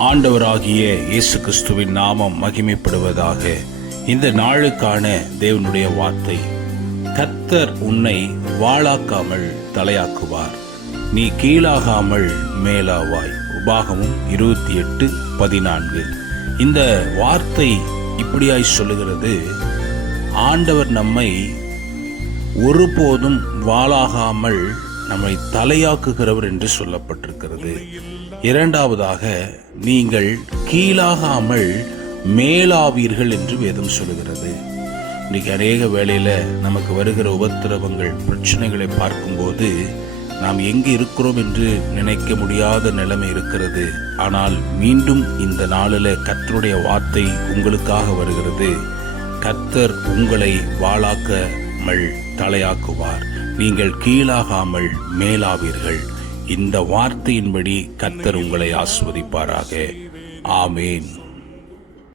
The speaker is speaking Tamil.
ஆண்டவராகிய இயேசு கிறிஸ்துவின் நாமம் மகிமைப்படுவதாக. இந்த நாளுக்கான தேவனுடைய வார்த்தை: கர்த்தர் உன்னை வாளாக்காமல் தலையாக்குவார், நீ கீழாகாமல் மேலாவாய். உபாகமம் 28:14. இந்த வார்த்தை இப்படியாய் சொல்லுகிறது: ஆண்டவர் நம்மை ஒருபோதும் வாளாகாமல் நம்மை தலையாக்குகிறவர் என்று சொல்லப்பட்டிருக்கிறது. இரண்டாவதாக, நீங்கள் கீழாகாமல் மேலாவீர்கள் என்று வேதம் சொல்லுகிறது. இன்றைக்கு அநேக வேளையில் நமக்கு வருகிற உபத்திரவங்கள், பிரச்சனைகளை பார்க்கும்போது நாம் எங்கு இருக்கிறோம் என்று நினைக்க முடியாத நிலைமை இருக்கிறது. ஆனால் மீண்டும் இந்த நாளில் கர்த்தருடைய வார்த்தை உங்களுக்காக வருகிறது. கர்த்தர் உங்களை வாளாக்காமல் தலையாக்குவார், நீங்கள் கீழாகாமல் மேலாவீர்கள். இந்த வார்த்தையின்படி கர்த்தர் உங்களை ஆசீர்வதிப்பாராக. ஆமேன்.